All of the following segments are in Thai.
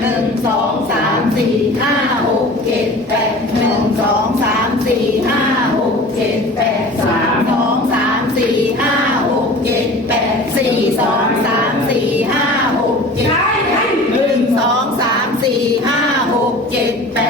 หนึ่งสองสามสี่ห้าหกเจ็ดแปดหนึ่งสองสามสี่ห้าหกเจ็ดแปดสามสองสามสี่ห้าหกเจ็ดแปดสี่สองสามสี่ห้าหกเจ็ดหนึ่งสองสามสี่ห้าหกเจ็ดแปด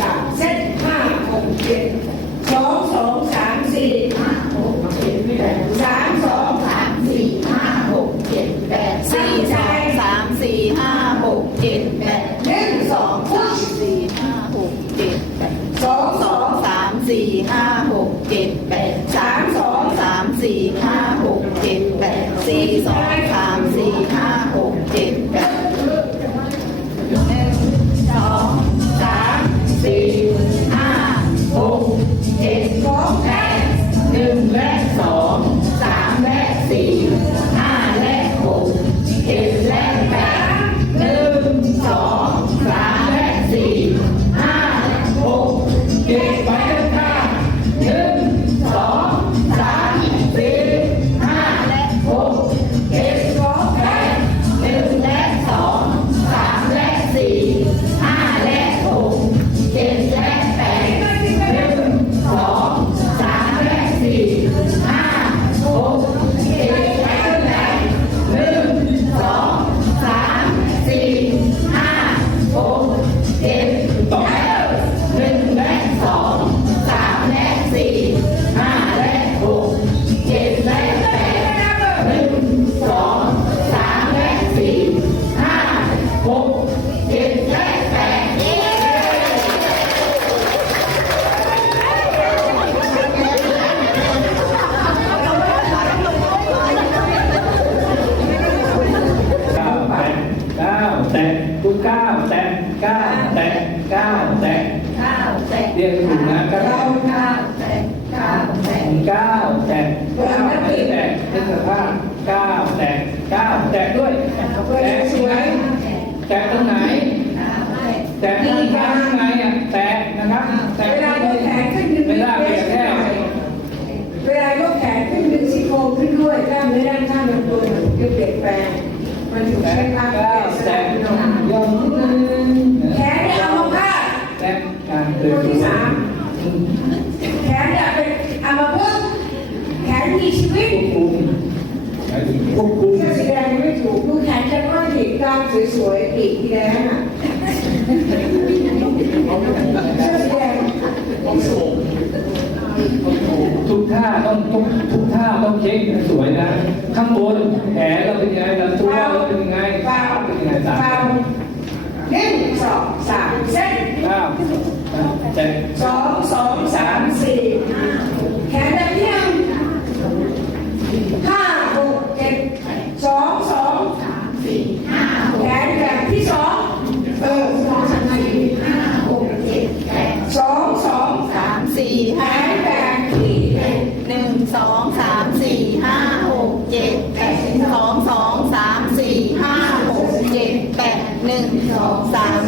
สามเซตห้าหกเจ็ดสองสองสามสี่ห้าหกเจ็ดแปดสามสองสามสี่ห้าหกเจ็ดแปดสี่สองสามสี่ห้าหกเจ็ดแปดหนึ่งสองสามสี่ห้าหกเจ็ดแปดสองสองสามสี่ห้าหกเจ็ดแปดสามสองสามสี่ห้า แตะทุกเก้าวแตะเก้าวแตะก้าวแตะก้าวแตะเรียกถูกนะก้าข้าวแตะก้าวแตะก้าวแตะก้าแตะแตะเป็นสภาพก้าวแตะก้าวแตะด้วยแตะตรงไหนแตะตรงไหนแตะที่ก้าวไงอะแตะนะครับแตะ เวลายกแขนขึ้นดึง ไม่ได้เพียงแค่ เวลายกแขนขึ้นดึงซี่โครงขึ้นด้วยกล้ามเนื้อด้านข้างลำตัวมันจะเปลี่ยนแปลงมันถึง แตะ ใช้ร่าง เก้ากายส แตะ นับส ย นุน งมือ แขนเนี่ยเอามาพาด แตะการเดิ ตัวน ที่สาม คว แขนเนี่ยเป็นอามาพึกษ์แขนมีชีวิต บคุมหมายถึง ควบคุมเสื้อสีแดงไม่ถูกดูแขนจะก้อนหีบกล้ามสวยๆปีกสีแดงอะเสื้อสีแดงทุกท่าต้องทุกทุกท่าต้องเช็คให้สวยนะ ข้างบนแผลเราเป็นยังไงลำตัวเราเป็นยังไงเปล่าเป็นยังไงสามเปล่าหนึ่งสองสามเส้นเก้าเจ็ดสองสองสามสี่แขนแบบเที่ยงห้าหกเจ็ดสองสองสามสี่ห้าแขนแบบที่สองเออสองสามสี่ห้าหกเจ็ดแปดสองสองสามสี่แขห้านแบบที่เจ็ดหนึ่งสองสามสี่ห้าหกเจ็ดแปดสองสองสามสี่ห้าหกเจ็ดแปดหนึ่งสองสาม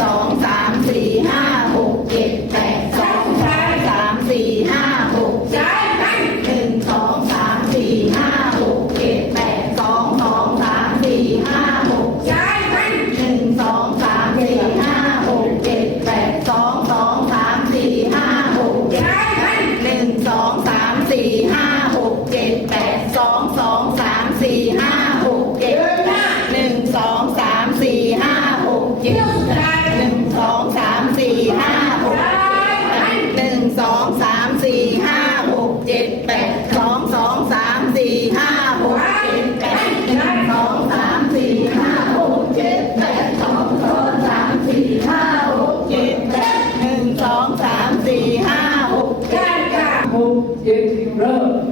สองสามสี่ห้าหกเจ็ดแปดสองสามสามสี่ห้าหกเจ็ดหนึ่งสองสามสี่ห้าหกเจ็ดแปดสองสองสามสี่ห้าหกเจ็ดหนึ่งสองสามสี่ห้าหกเจ็ดแปดสองสองสามสี่ห้าหกเจ็ดหนึ่งสองสามสี่ห้าหกเจ็ดแปดสองสองสามสี่ห้าหกเจ็ดหนึ่งสองสามสี่ห้าหก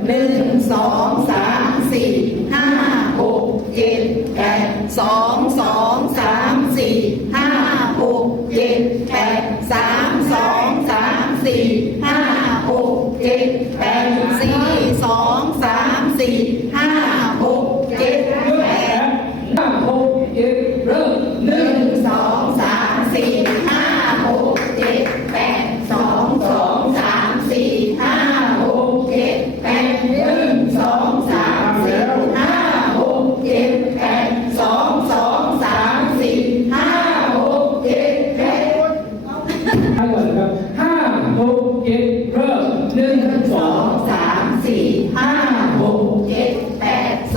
หนึ่งสองสามสี่ห้าหกเจ็ดแปดสองสองสามสี่ห้าหกเจ็ดแปดสาม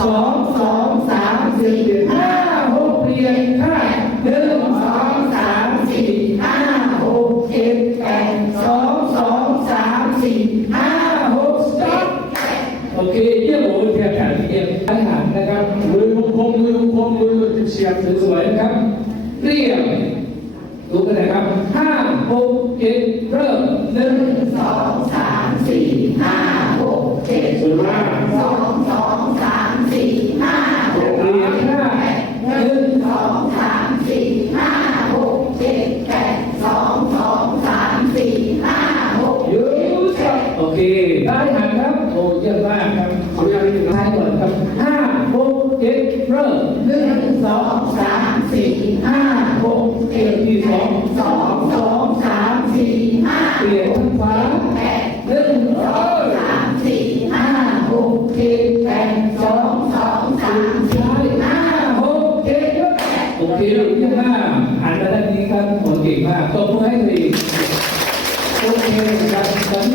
สองสองสามสี่ห้าห้าหกเปลี่ยนห้าหนึ่งสองสามสี่ห้าหกเจ็ดแปดสองสองสามสี่ห้าหกเจ็ดแปดโอเคเยี่ยมโอ้ยเพียงแค่เยี่ยมทหารนะครับมือคมมือคมมือเฉียบสวยๆนะครับ เรียบดูกันนะครับห้าหกเจ็ดเริ่มหนึ่งสองสามสี่ห้าหกเจ็ดสวยมาก อ้เยี่ยมากครับขออนุญาตนิดนึงท้ายก่อนครับห้าหกเจ็ดเริ่มหนึ่งสองสามสี่ห้าหกเจ็ดแปดสองสองสองสามสี่ห้าเปลี่ยนทางขวาแปดหนึ่งสองสามสี่ห้าหกเจ็ดแปดสองสองสามสี่ห้าหกเจ็ดแปดโอเคเยี่ยมมากหันมาด้านนี้ครับโอเคมากตบมือให้ตัวเองโอเคครับตอนนี้